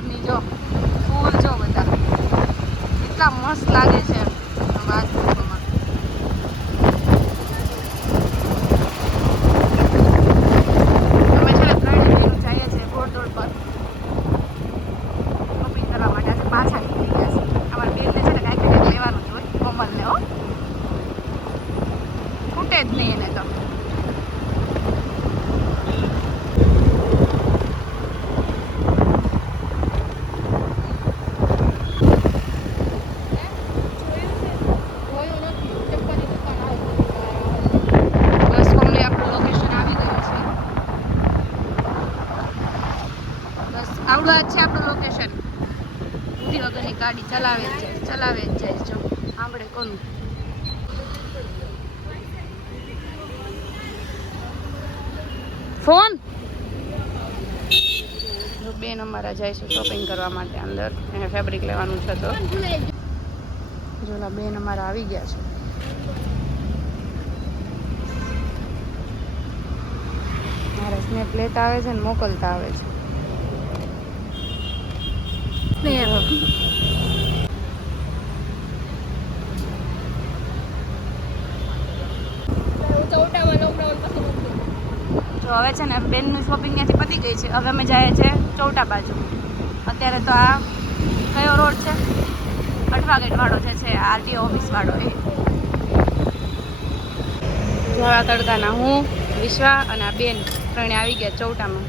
કલરની જો ફૂલ જો બધા. એટલા મસ્ત લાગે છે વાત પૂછોમાં અમે છે ને ત્રણે બહેનો જઈએ છીએ ઘોડદોડ પર શોપિંગ કરવા માટે આજે પાછા નીકળી ગયા છે અમારા બેનને છે ને કાંઈક ને કાંઈક લેવાનું જ હોય કોમલને હો ખૂટે જ નહીં એને તો બસ ફોનલી આપણું લોકેશન આવી ગયું છે જ છે આપણું લોકેશન ઊંધી વગરની ગાડી ચલાવે જ જાય, ચલાવે જ જાય, જો સાંભળે કોનું. ફોન? બેન અમારા જઈશું શોપિંગ કરવા માટે અંદર, એને ફેબ્રિક લેવાનું છે તો. જોલા બેન અમારા આવી ગયા છે. મારા સ્નેપ લેતા આવે છે ને મોકલતા આવે છે. સ્નેપ જો હવે છે ને બેનનું શોપિંગ ત્યાંથી પતી ગઈ છે. હવે અમે જઈએ છીએ ચૌટા બાજુ. અત્યારે તો આ કયો રોડ છે? અઠવા ગેટ જે છે, આરટીઓ ઓફિસવાળો એ. જોવા તડકાના હું, વિશ્વા અને આ બેન ત્રણે આવી ગયા ચૌટામાં.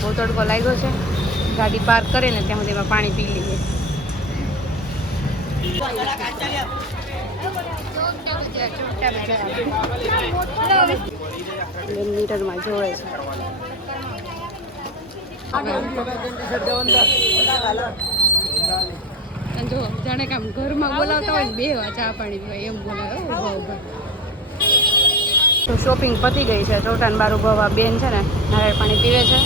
બહુ તડકો લાગ્યો છે. ગાડી પાર્ક કરે ને ત્યાં સુધીમાં પાણી પી લઈએ. મીટરમાં છે. જો, જાણે કે આમ ઘરમાં બોલાવતા હોય બે વાર ચા પાણી પીવાય, એમ બોલાવે. તો શોપિંગ પતી ગઈ છે. ટોટાન બાર ઊભા બેન છે ને, નારિયેળ પાણી પીવે છે.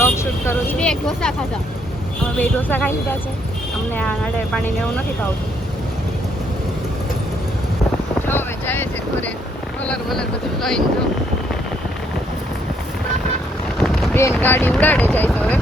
બ્લોગ શૂટ કરું છું? બે ઢોસા ખાધા. અમે બે ઢોસા ખાઈ લીધા છે. અમને આ નડે પાણી ને એવું નથી ખાવતું જો હવે જાય છે ઘરે. કલર વલર બધું લઈને જો. બેન ગાડી ઉડાડે જાય છે હવે.